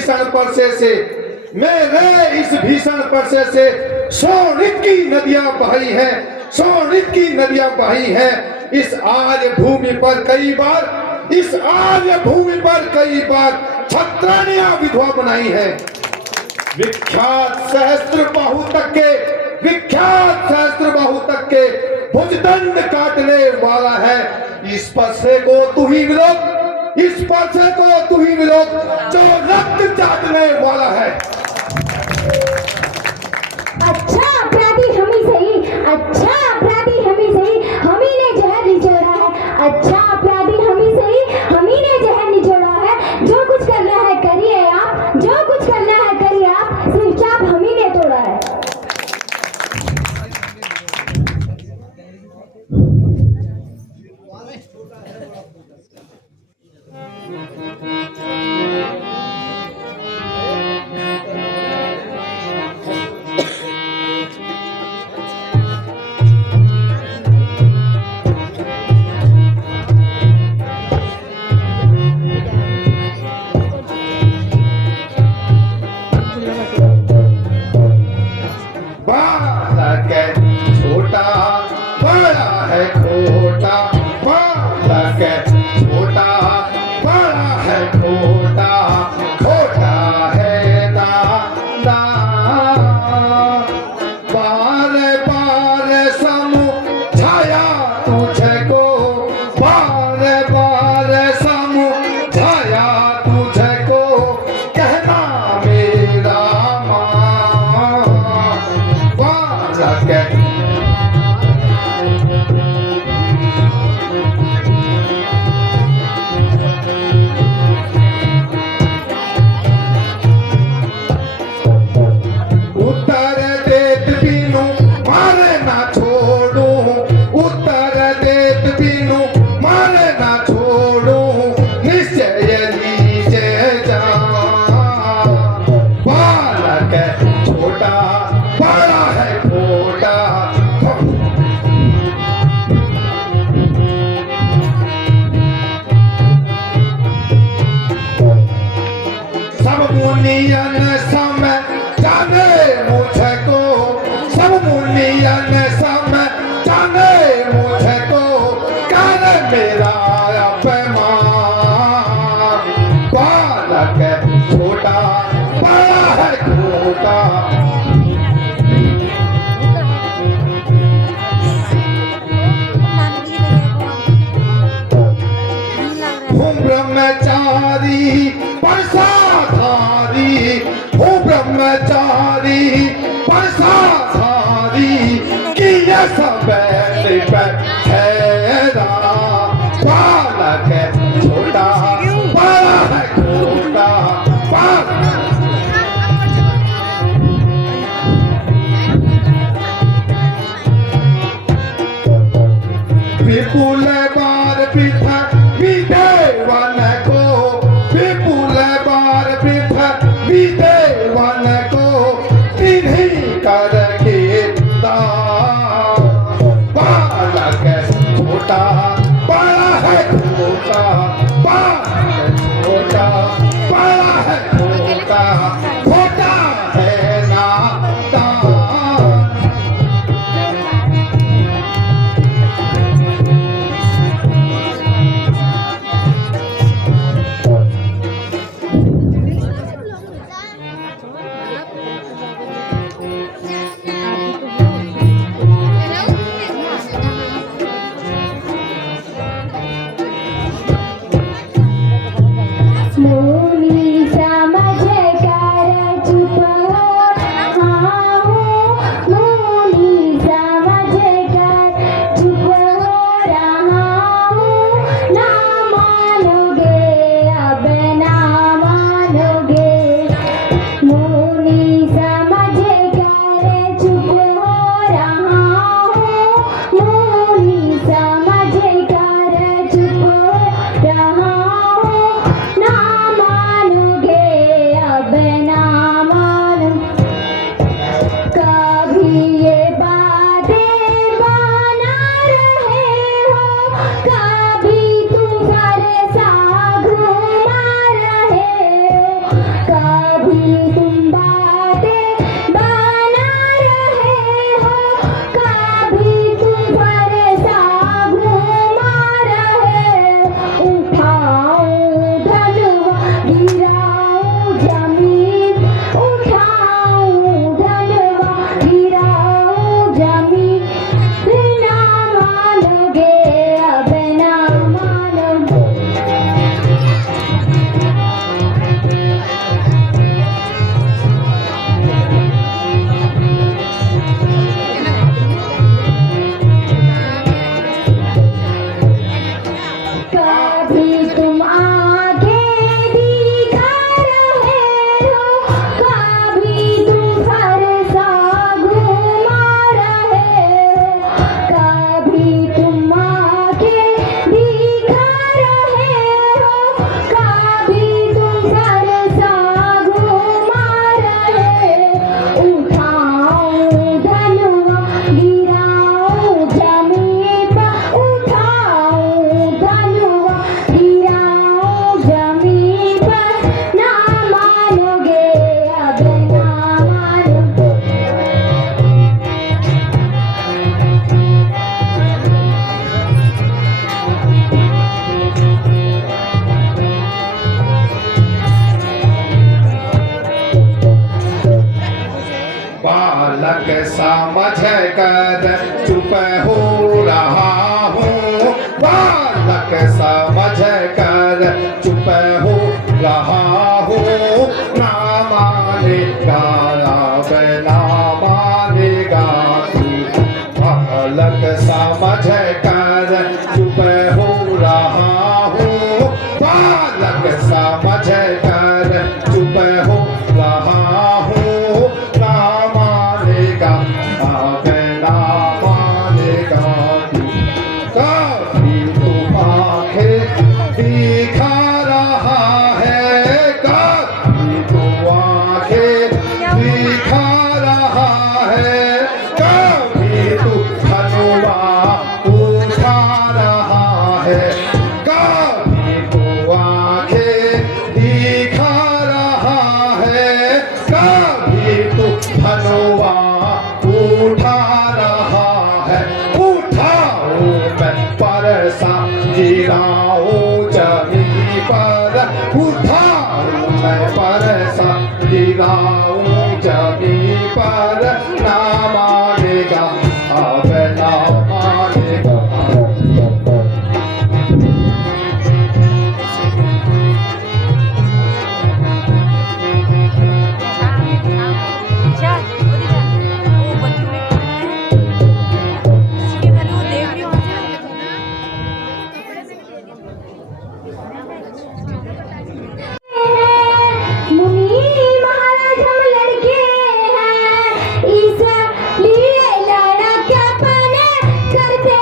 भीषण परसे से, मेरे इस भीषण परसे से सोनित की नदियां बही है, सोनित की नदियां बही है। इस आर्य भूमि पर कई बार, इस आर्य भूमि पर कई बार छत्रानियां विधवा बनाई है। विख्यात सहस्त्र बाहु तक के, विख्यात सहस्त्र बाहु तक के भुजदंड काटने वाला है। इस परसे को तू ही विलोक, इस परसे को तू ही विलोक जो रक्त चाटने वाला है। अच्छा अपराधी हम ही सही, अच्छा अपराधी हम ही सही, हम ही ने जहर निचोड़ा है। अच्छा अपराधी हम ही सही, हम ही ने जहर निचोड़ा है। जो कुछ करना है करिए आप, जो कुछ करना है करिए आप, सिर्फ चाप हम ही ने तोड़ा है। बालक है छोटा, बड़ा है खोटा, बालक है छोटा, बड़ा है खोटा, खोटा है दादा। बार बार समझाया तुझको, बार बार समझाया तुझको, कहना मेरा बालक है। उत्तर देत बिनु मारे ना छोड़ू, उत्तर देत बिनु मारे ना छोड़ू, निश्चय लीजे जा। बालक है छोटा, बड़ा है खोटा, सब मुनियन समय जाने मुझको, सब मुनियन समय जाने मुझको, कर मेरा अपमान। बालक है छोटा, बड़ा है खोटा, हूँ ब्रह्मचारी परसाधारी, हूँ ब्रह्मचारी परसाधारी, कि ये सब ठहरा। बालक है छोटा, बड़ा है खोटा, विपुल बार पृथक विदेवन को, विपुल बार पृथक विदेवन को, तिन्हीं करके दान। बालक है छोटा, बड़ा है खोटा, बालक है छोटा, बड़ा है खोटा, खोटा है नादान। मोनी समझ कर चुप हो, हाँ हूँ मोनी समझ कर चुप हो रहा हूँ। ना मानोगे अब ना मानोगे, मोनी समझ कर चुप हो रहा हूँ, मोनी समझ कर चुप हो रहा हूँ। ना मानोगे अब ना मानो, कभी ये बातें बना रहे हो, कभी तुम घर सा घुमा रहे हो, समझ कर चुप हो रहा हूँ, बालक समझ कर चुप हो रहा हूँ। ना मानेगा अब ना मानेगा तू, बालक समझ कर चुप हो रहा हूँ, बालक समझ कर चुप हो रहा हूँ। ना मानेगा अब ना मानेगा तू, कभी तू आंखें दिखा रहा है, कभी तू आंखें दिखा रहा है, कभी तू हनुआ उठा रहा है, कभी तू आंखें दिखा रहा है, कभी तू हनुआ उठा रहा है। उठाओ मैं परसा गिराऊं जमीन पर, उठाओ मैं परसा गिराऊं जमीन पर। ना मानेगा अब ना मानेगा। अच्छा वो दिखा वो बच्चों ने सीधे कर वो देख रही हूँ मुनि महाराज हम लड़के हैं, इसलिए लड़कापन करते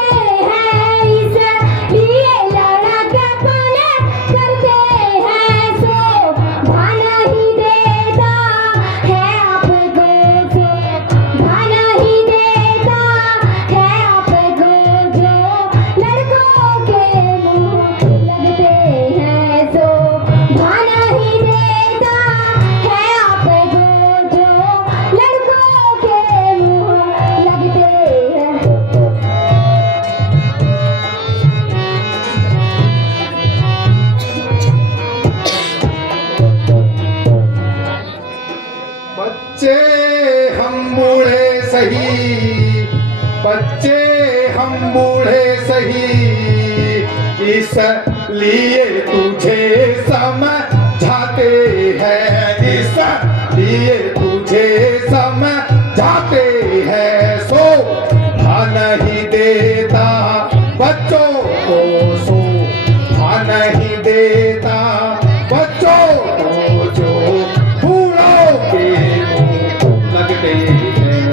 हैं, इसलिए लड़कापन करते हैं। शोभा नहीं देता है आपको, शोभा नहीं देता है आपको, जो लड़कों के मुंह लगते हैं। शोभा नहीं देता है आपको, जो लड़कों के मुंह लगते हैं। बच्चे हम बूढ़े सही, बच्चे हम बूढ़े सही, इसलिए तुझे समझाते हैं, इसलिए तुझे समझाते हैं। शोभा नहीं देता बच्चों को, शोभा नहीं देता बच्चों को, जो बूढ़ों के मुंह लगते हैं।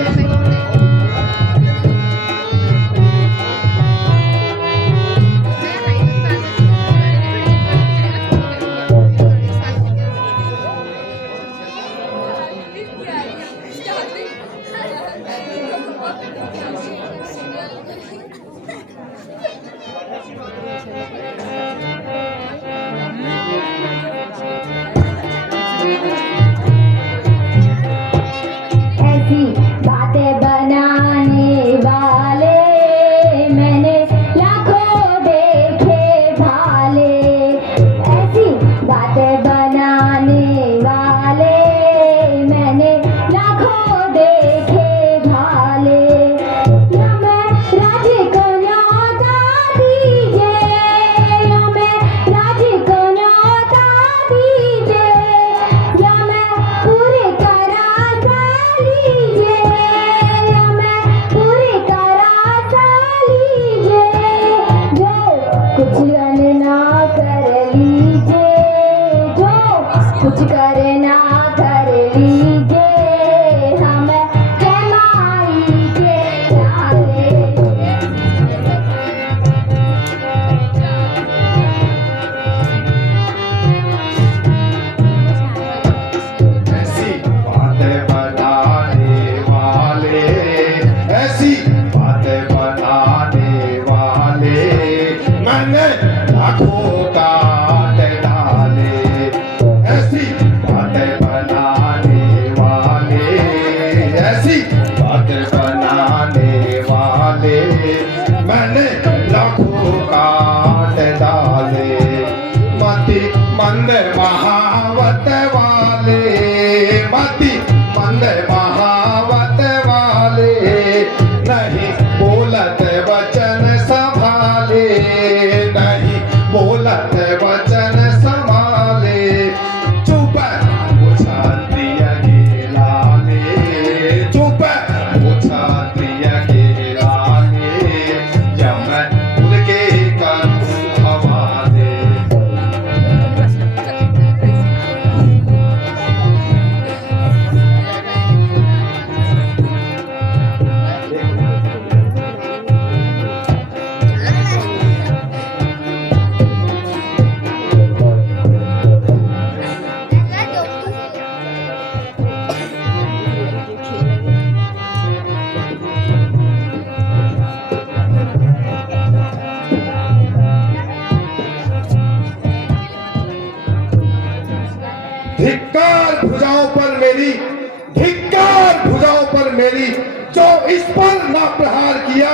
जो इस पर ना प्रहार किया,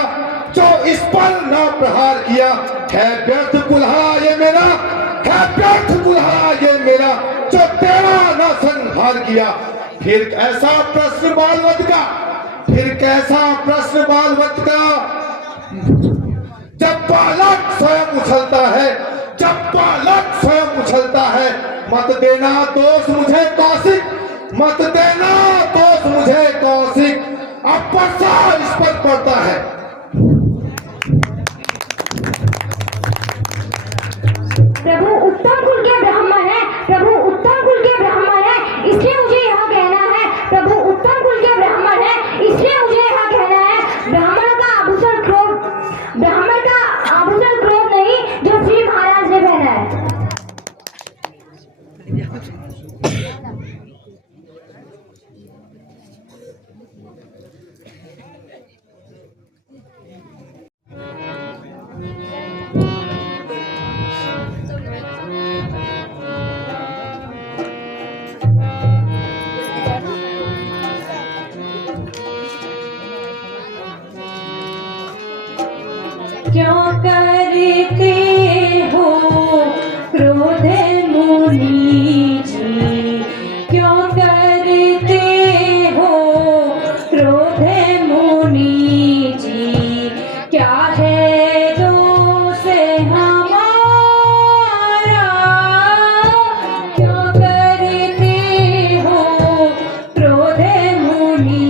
जो इस पर ना प्रहार किया, है व्यर्थ कुल्हाड़ा ये मेरा, है व्यर्थ कुल्हाड़ा ये मेरा, जो तेरा ना संहार किया। फिर ऐसा प्रश्न बालवत का, फिर कैसा प्रश्न बालवत का, जब बालक स्वयं उछलता है, जब बालक स्वयं उछलता है, मत देना दोष मुझे कौशिक, मत देना दोष मुझे कौशिक, अब वर्षा इस पर पड़ता है। प्रभु उत्तम कुल के ब्राह्मण है, प्रभु उत्तम कुल के ब्राह्मण है, इसलिए मुझे यहाँ कहना है। प्रभु उत्तम कुल के ब्राह्मण है, इसलिए मुझे यहाँ कहना है। ब्राह्मण का आभूषण क्रोध नहीं, जो श्री महाराज ने पहना है। क्यों करते हो क्रोध मुनि जी, क्यों करते हो क्रोध मुनि जी, क्या है दोष हमारा, क्यों करते हो क्रोध मुनि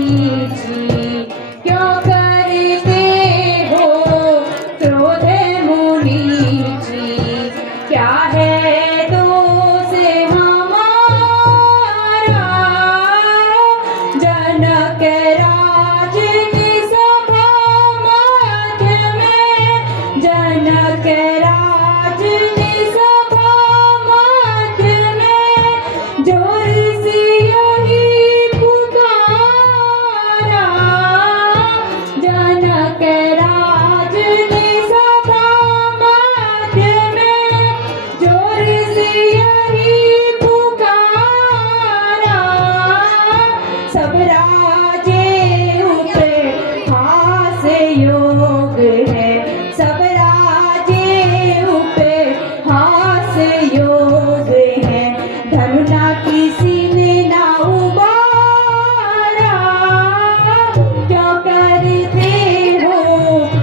जी, क्यों करते हो क्रोध मुनि जी, क्या है दोष हमारा। जनक राज की सभा मध्य में, जनक राज की सभा मध्य में, जोर से यही पुकारा। जनक राज की सभा मध्य में, जोर से यही पुकारा। सब राजे ऊपर हास्य योग है, सब राजे ऊपर हास्य योग है, धनु ना किसी ने ना उबारा। क्यों करते हो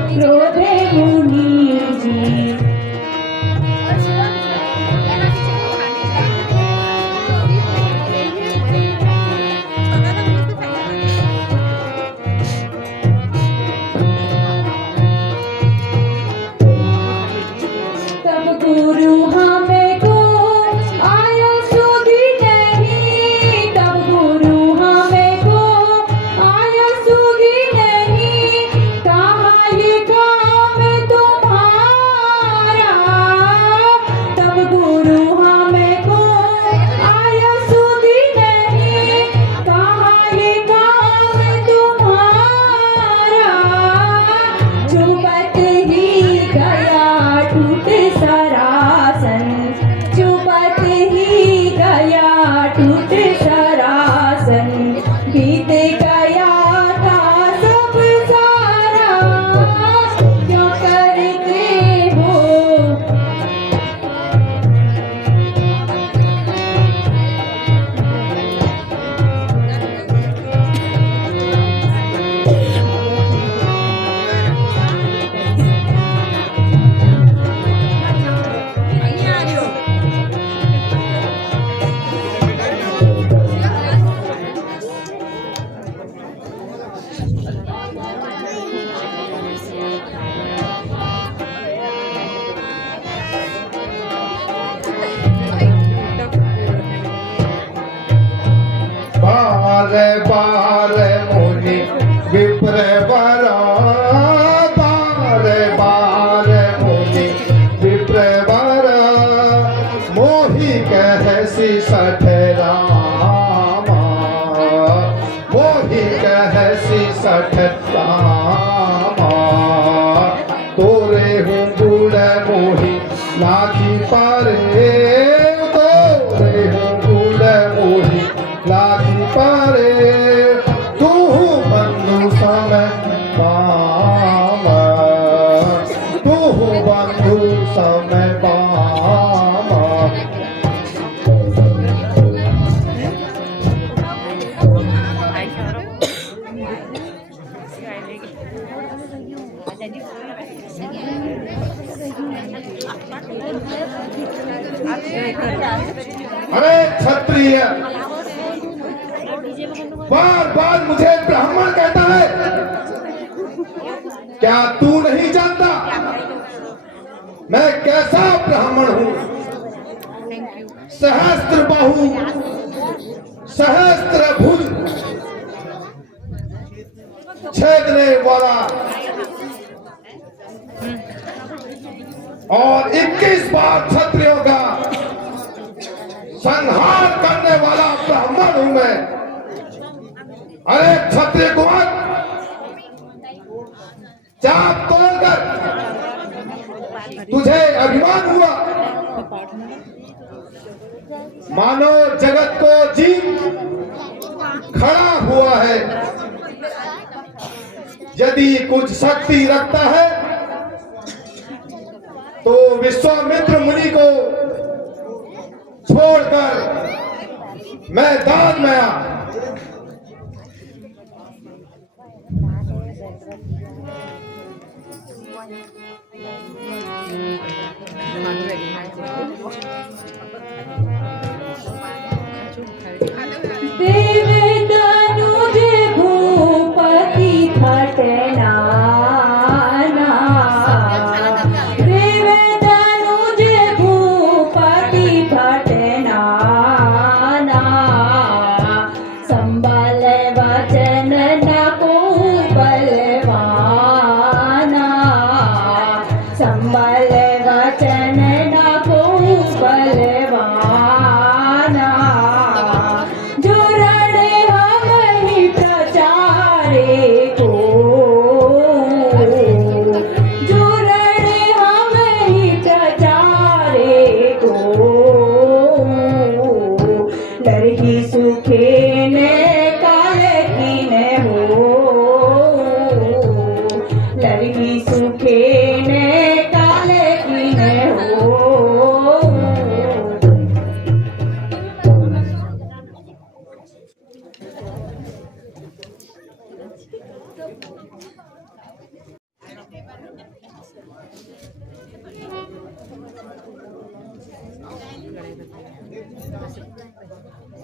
क्रोध मुनि जी। तब गुरु हमको आयो सुधी नहीं, तब गुरु हमको आयो सुधी नहीं, कहा ये काम तुम्हारा। तब गुरु हमको आयो सुधी नहीं, कहा ये काम तुम्हारा। चुपत ही गया टूट सरासन, चुपत ही गया टूट सरासन, बीत गया था सब सारा। क्यों करते हो बारे बारे मुनि विप्र वरा, बारे बारे मुनि विप्र वरा, मोहि कहसी सठ रामा, मोहि कहसी सठ रामा। तोरे हूँ गुण मोहि लाखी पारे, तोरे हूँ गुण मोहि लाखी पारे, तू बंधु सम अरे क्षत्रिय, बार बार मुझे ब्राह्मण कहता है, क्या तू नहीं जानता मैं कैसा ब्राह्मण हूं? सहस्त्र बाहु, सहस्त्र भुज, छेदने वाला और 21 बार क्षत्रियों का संहार करने वाला ब्राह्मण हूं मैं। अरे क्षत्रिय कुमार, चाप तोड़कर तुझे अभिमान हुआ, मानो जगत को जीत खड़ा हुआ है। यदि कुछ शक्ति रखता है तो विश्वामित्र मुनि को छोड़कर मैदान में आ।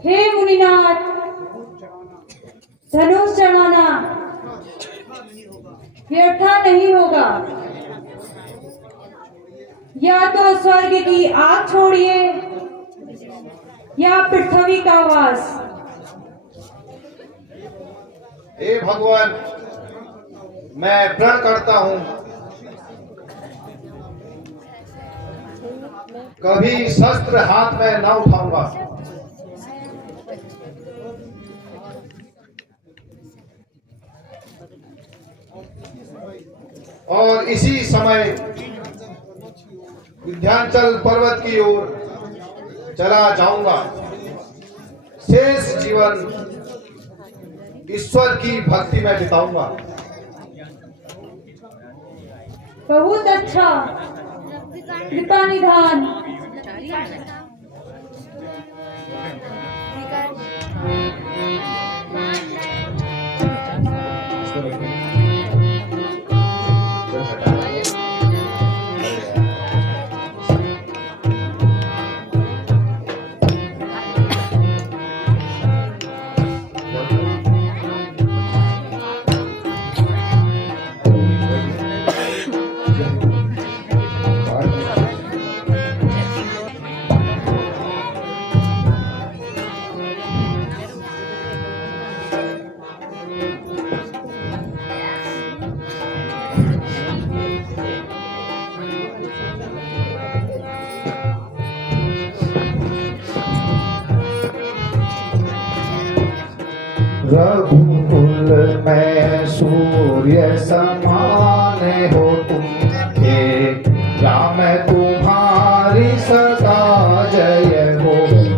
हे मुनिनाथ, धनुष चढ़ाना व्यर्था नहीं होगा। या तो स्वर्ग की आग छोड़िए या पृथ्वी का वास। हे भगवान, मैं प्रण करता हूं, कभी शस्त्र हाथ में ना उठाऊंगा। और इसी समय विंध्याचल पर्वत की ओर चला जाऊंगा। शेष जीवन ईश्वर की भक्ति में बिताऊंगा। बहुत अच्छा, कृपा निधान। रघुकुल में सूर्य समान हो तुम, हे राम तुम्हारी सदा जय हो।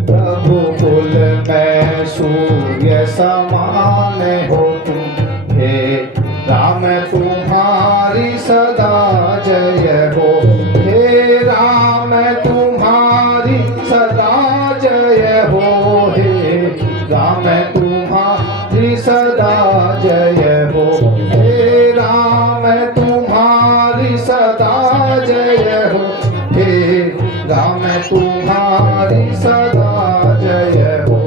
रघुकुल में सूर्य समान हो तुम, हे राम तुम्हारी सदा जय हो। हे राम तुम्हारी सदा जय हो, हे राम तुम्हारी सदा जय हो। राम तुम्हारी सदा जय हो, हे राम तुम्हारी सदा जय हो।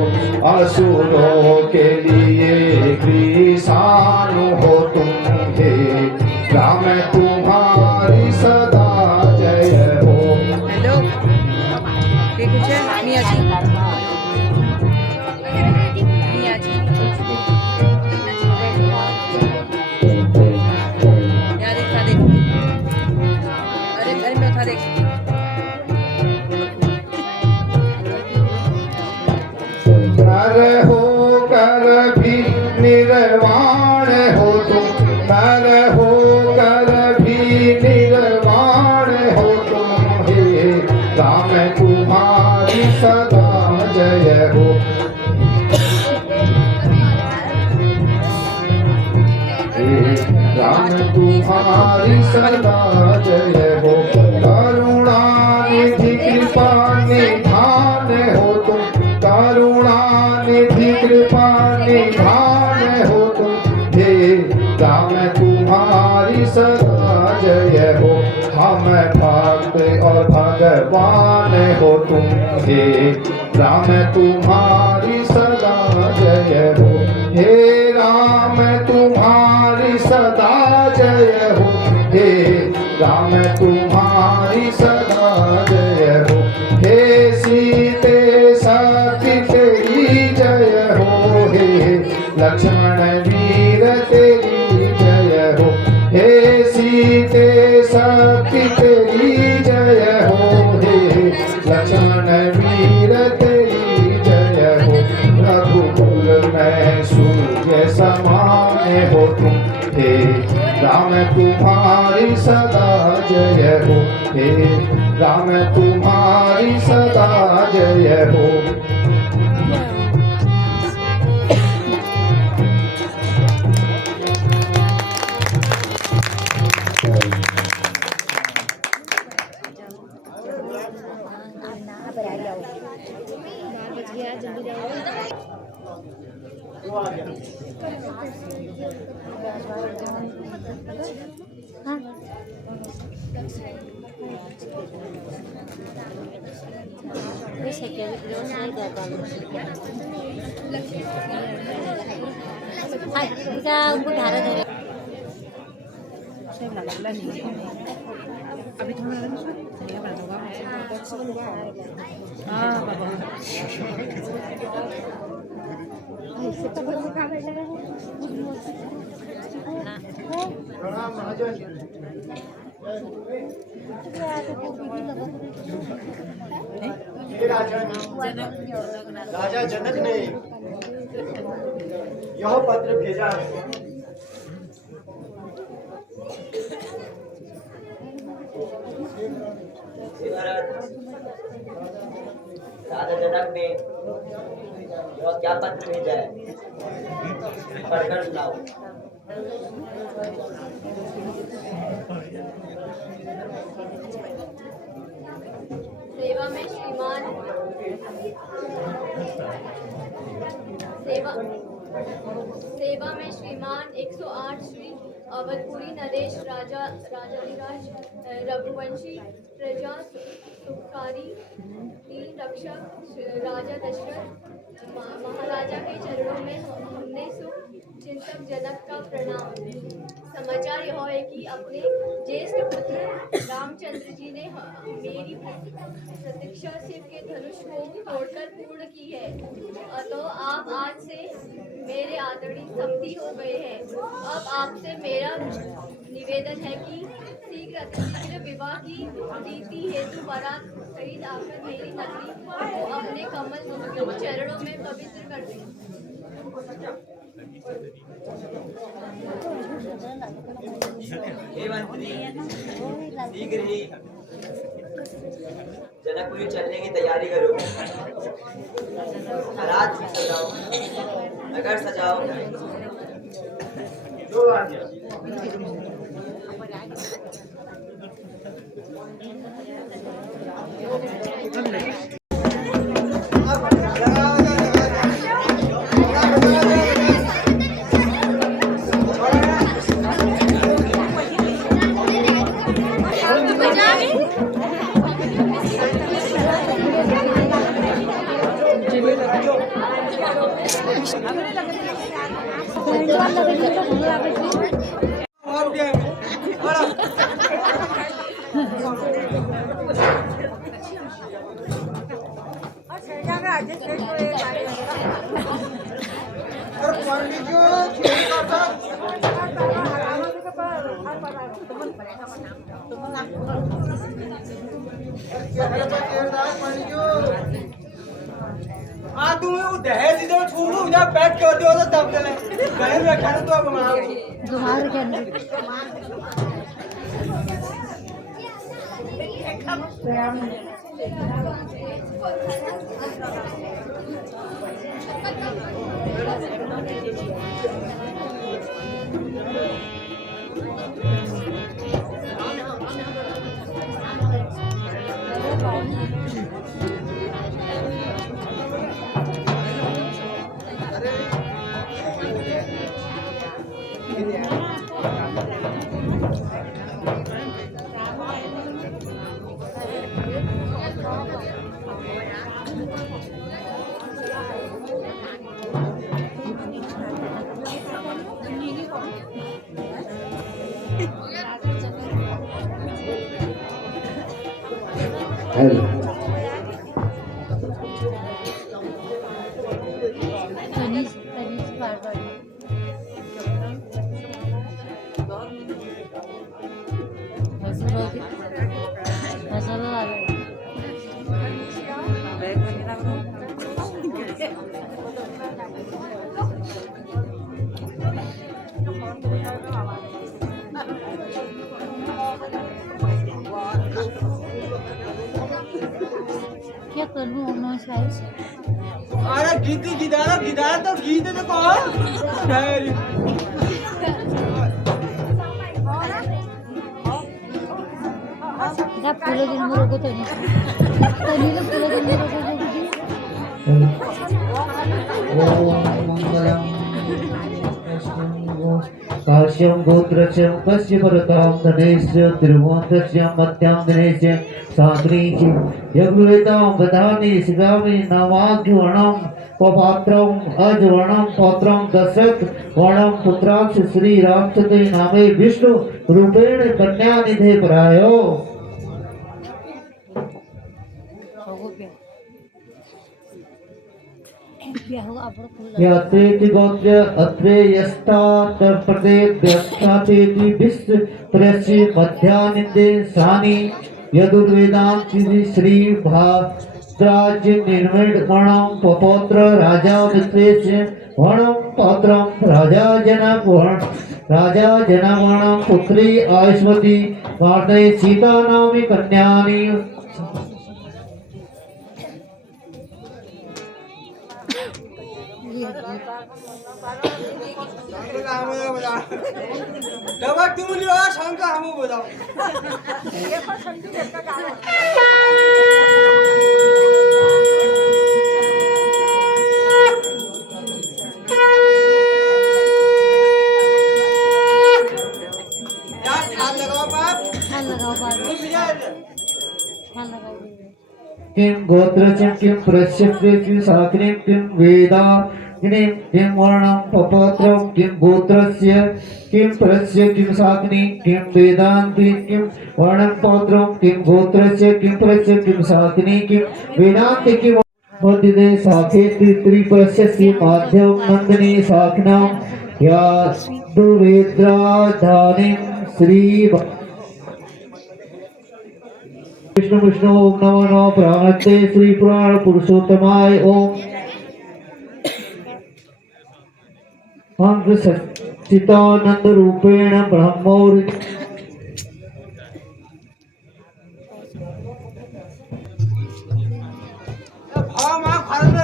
असुरों के लिए कृषाणु हो तुम, हे राम तुम्हारी सदा जय हो। हेलो के कुछ है मियाँ जी, मियाँ जी यार एक था देख, अरे अरे मैं था देख, नर हो कर भी निर्वाण हो तुम, नर हो कर भी निर्वाण हो तुम, हे राम तुम्हारी सदा जय हो। हे राम तुम्हारी सदा जय हो। करुणा निधि कृपा निधान हो तुम, करुणा निधि कृपा निधान हो तुम, हे राम तुम्हारी सदा जय हो। हम भक्त और भगवान हो तुम, हे राम तुम्हारी सदा जय हो। हे राम तुम्हारी सदा जय हो, हे राम तुम्हारी सदा जय हो। हे सीते सती तेरी जय हो, हे लक्ष्मण वीर तेरी जय हो। हे सीते सती तेरी जय हो, हे लक्ष्मण वीर तेरी जय हो। रघुकुल में सूर्य समान हो तुम, हे राम तुम्हारी सदा जय हो, हे राम तुम्हारी सदा जय हो। अभी थोड़ा हाँ बाबा राजा जनक ने यह पत्र भेजा है। राजा जनक ने यह क्या पत्र भेजा है, पढ़कर सुनाओ। सेवा में श्रीमान सेवा में श्रीमान 108 श्री अवधपुरी नरेश राजा राजाधिराज रघुवंशी प्रजा सुखकारी तीन रक्षक राजा दशरथ महाराजा के चरणों में हमने सुख चिंतक जनक का प्रणाम। समाचार यह है कि अपने ज्येष्ठ पुत्र रामचंद्र जी ने मेरी प्रतीक्षा शिव के धनुष को तोड़कर पूर्ण की है, अतः आप आज से मेरे आदरणीय समधी हो गए हैं। अब आपसे मेरा निवेदन है कि शीघ्र विवाह की रीति हेतु बारात सहित आकर मेरी नगरी को अपने कमल चरणों में पवित्र कर दें। हे मंत्री, शीघ्र ही जनकपुरी चलने की तैयारी करो। रात सजाओ, नगर सजाओ। जो आज्ञा। हाँ तुम वो दहेज जो छोड़ो जब पैक कर दियो तो तब चले गए में खाने तो अब मारो तुम्हारे करने हेलो तनीश बार बार मसाला आ गया क्या करूँ मैं शायद अरे गिटार तो गीत तो कहो क्या पूरे दिन में रोको तो नहीं पूरे दिन में रोको काश्यं गोत्रस्य कस्य परतां धनेस्य त्रिभुवनस्य मध्यां दिनेस्य साग्रीच यज्ञवेदां वदानि सिगामि नामाग्यवर्णं पपात्रं अजवर्णं पत्रं दशरथ वर्णं पुत्राक्ष श्री रामचंद्र नामे विष्णु रूपेण कन्यानिधे परायो यात्रेति गोत्र अत्रेयस्तात् प्रदेव्यस्तातेति विश्व त्रयस्य मध्यानिन्दे सानि यदुर्वेदांति श्री भाद्राज निर्मिण वर्णं पपौत्र राजा मित्रेस्य वर्णं पौत्रं राजा जनक वर्णं पुत्री आयुष्मती वार्तये सीता नामी कन्यानि दवा तुम लियो शंकर हम बताओ किं गोत्रस्य किं प्रश्यस्य किं शाक्रिं किं वेदा किं वर्णं पपत्रं किं गोत्रस्य किं प्रस्य किं शाक्नि किं वेदान्ति किं वर्णं पौत्रं किं गोत्रस्य किं प्रस्य किं शाक्नि किं वेदान्ति किं मध्यदे शाखेति त्रिप्रस्य माध्यम नंदिनी शाखनां या दुर्वेद्राधानिं श्री विष्णु विष्णु ओम नमो नमः प्राणते श्री पुराण पुरुषोत्तमाय ओम हंस सच्चिदानंद रूपेण ब्रह्मोर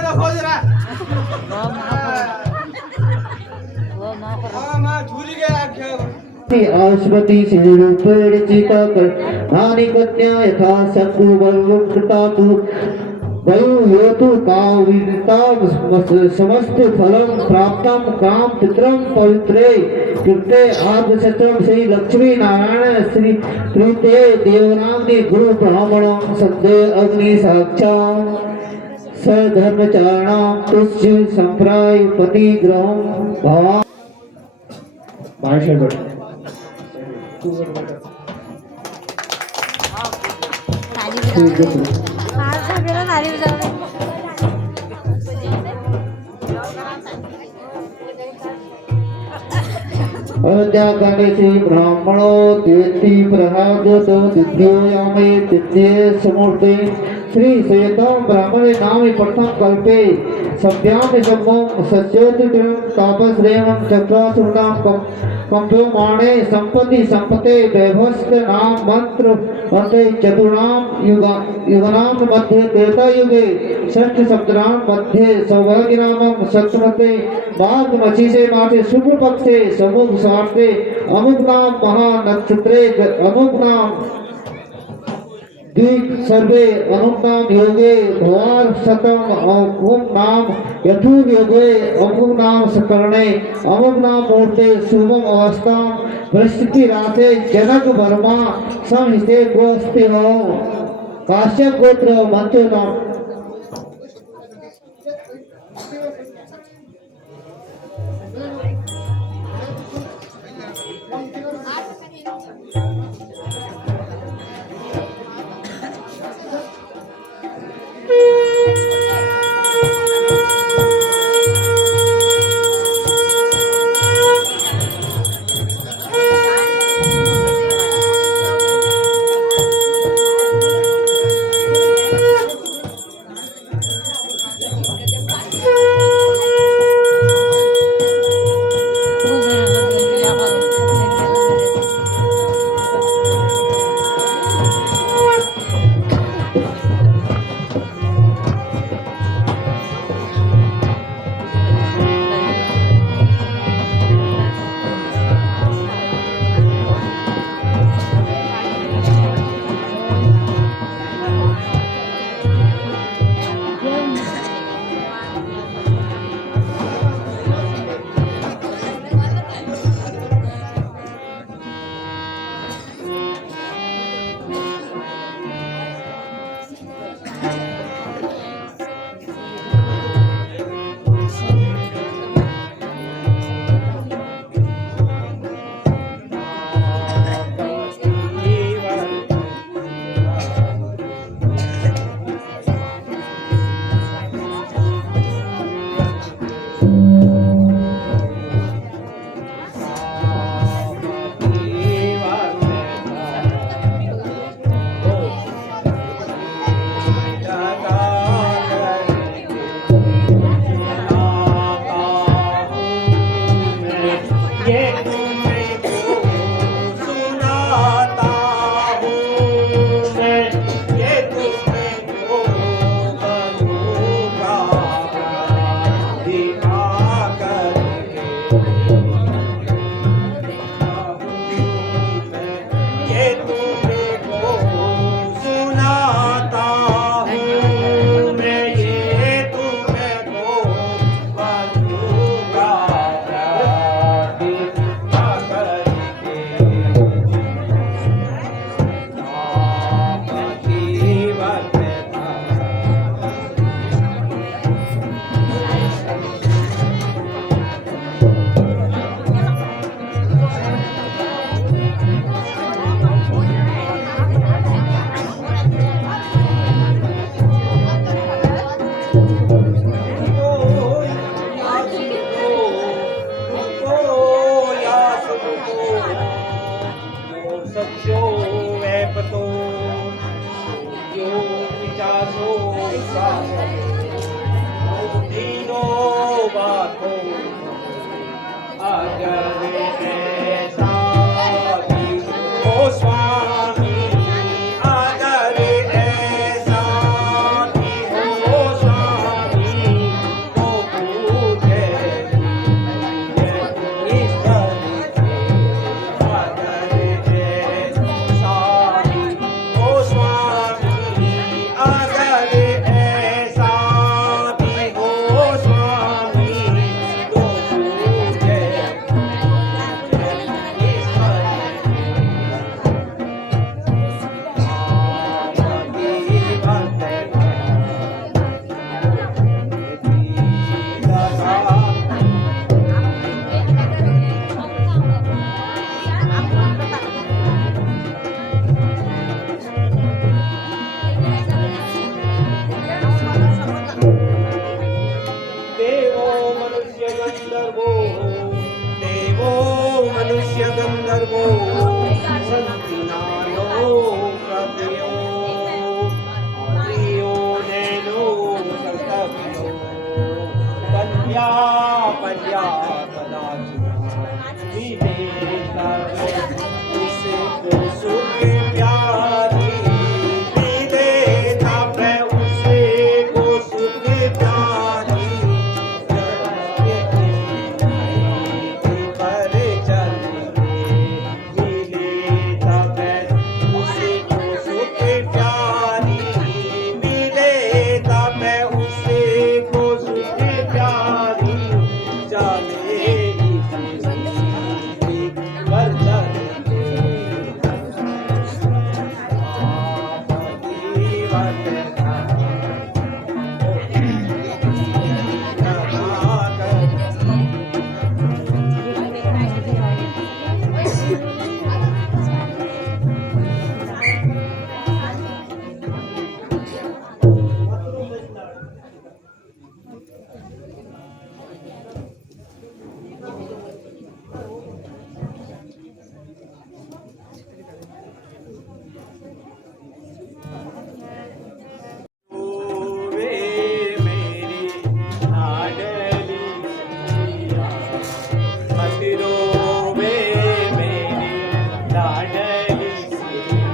रखो जरा माँ झूली गया आश्वती श्री रूपेण चिता नानी कन्या यथा शत्रु बलवं कृतातु वयोतु काविता समस्त फलं प्राप्तं काम पितरं पवित्रे कृते आर्धशतम श्री लक्ष्मी नारायण श्री कृते देवनाम्नि गुरु ब्राह्मणं सद्य अग्नि साक्षात् सधर्मचारिणां तुष्य संप्राय पतिग्रहं भवान् अयोध्या कांडे से ब्राह्मणों देती प्रहाद्य तो दिव्योयामे दिव्ये समूर्ते श्री सेतम ब्राह्मणे नाम प्रथम कल्पे सभ्याम सम्मोम सच्योतित्रं तापश्रेयं चक्रासुरनाम कंप्योमाणे संपत्ति संपते वैभवस्त नाम मंत्र मते चतुर्णाम युगनाम मध्य त्रेता युगे षष्ठ सप्तनाम मध्य सौभाग्य नामम सप्तमते माघ मछीसे मासे शुक्ल पक्षे समुख सार्थे अमुक नाम महानक्षत्रे अमुक नाम दीप सर्वे अनुनाम योगे द्वार शतम अमुक नाम यथुर योगे अमुक नाम सकरणे अमुक नाम मूर्ते शुभम अवस्था बृहस्पति राते जनक वर्मा संहिते गोस्ति हो काश्यप गोत्र मंचो नाम संतिनालो कपियो आलियो नैनो कर्तव्यो कन्या पल्या कदाचित मिले उसको सुख प्यारी मिले तब उसको सुख प्यारी पर चलेंगे मिले तब उसको सुख प्यारी मिले तब उसको सुख प्यारी चलेगी पर चलेंगे वे मेरी लाडली सिया मत रोवे मेरी लाडली सिया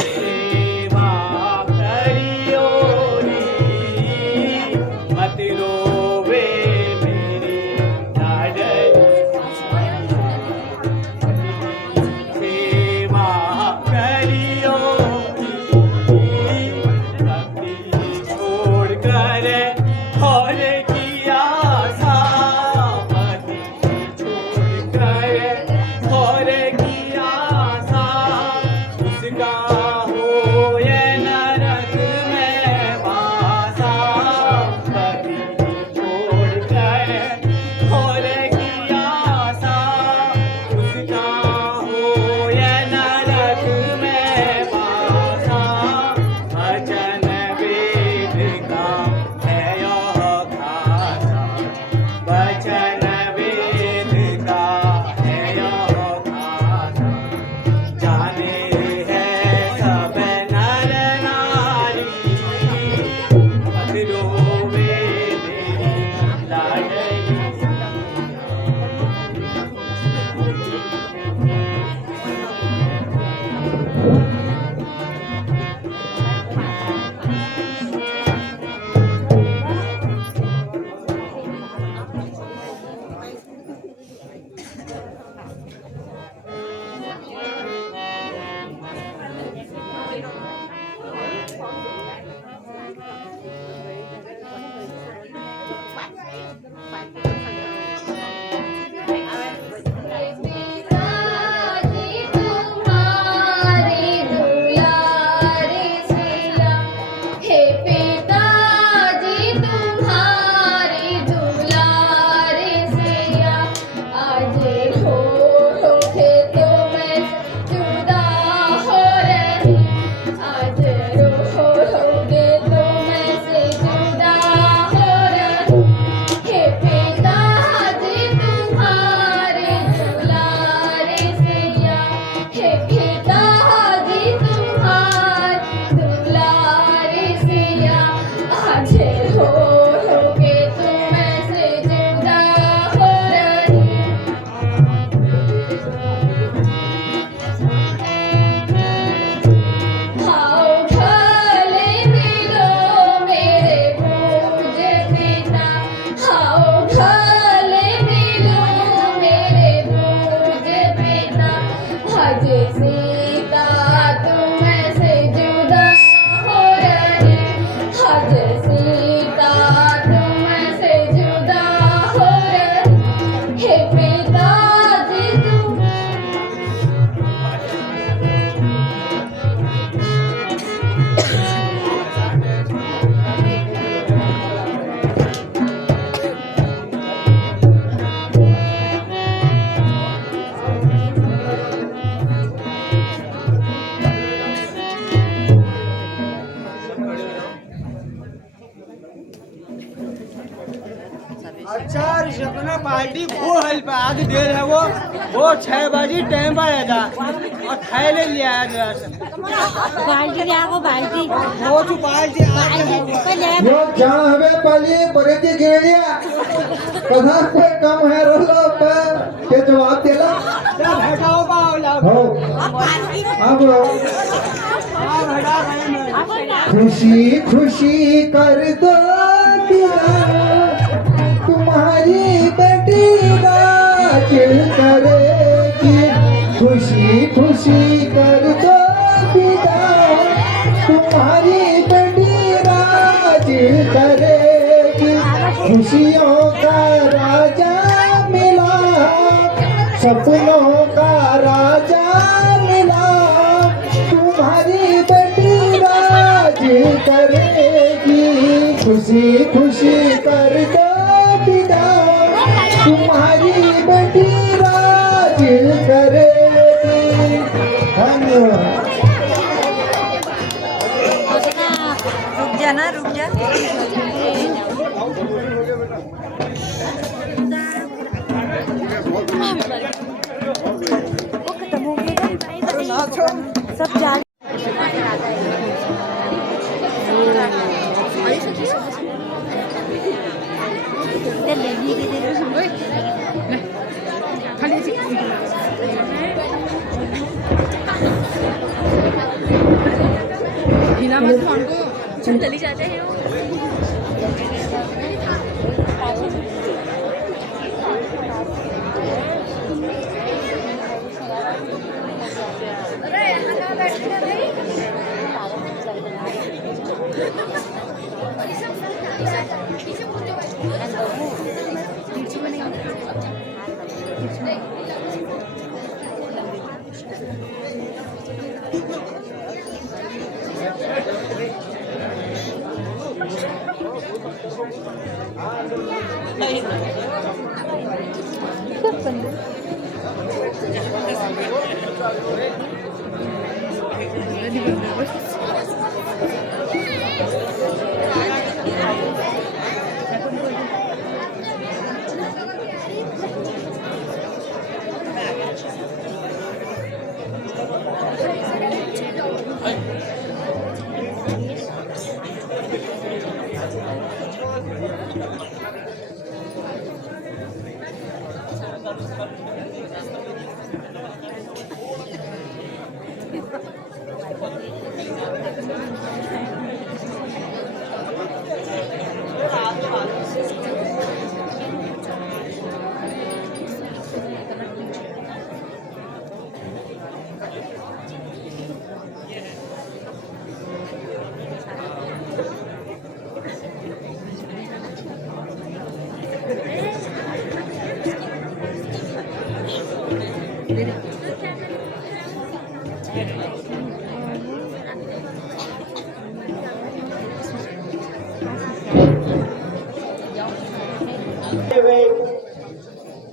सेवा करियो री मत रोवे मेरी लाडली सेवा करियो भक्ति छोड़ कर और किया सामती छोड़ कर और किया सा उसका हो ये नरक में वासा भक्ति छोड़ कर और किया सा उसका हो ये नरक में वासा वचन वेद का है यह खासा वचन वेद का है यह खासा जाने है सब नर नारी मत रोवे मेरी लाडली अच्छा ऋषभ ना पार्टी वो हेल्प आगे दे रहे वो वो 6 बजे टाइम पर आया था और थैले ले आया था बाल्टी ले आओ बाल्टी वो छुपाए थे यो जान हवे पाली परेती गेलिया कथा पे कम है रोलो पे के जवाब देला क्या हटाओ का हो अब हटा रहे हैं खुशी खुशी कर दो दीवाना तुम्हारी बेटी राज करेगी खुशी खुशी कर दो दीवाना तुम्हारी बेटी राज करेगी खुशियों का राजा मिला सपनों का राजा मिला तुम्हारी बेटी राज करेगी खुशी खुशी कर दो विदा तुम्हारी बेटी राज करेगी धन्यवाद रुक जा ना रुक जा वो खत्म हो गया सब जा चली जाते हैं अरे यहाँ कहाँ बैठे हैं भाई पीछे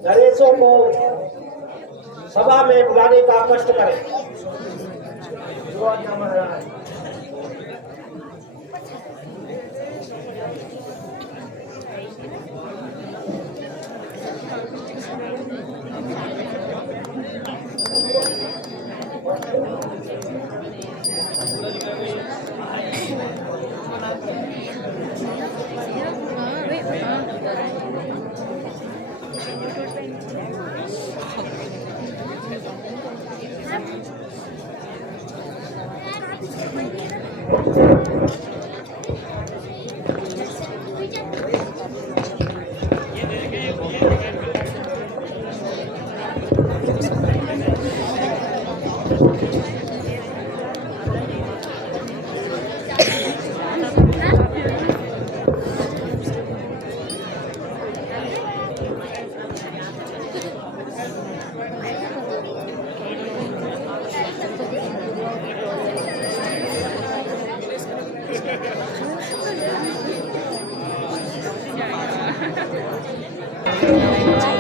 नरेशों को सभा में बुलाने का कष्ट करें। Bye.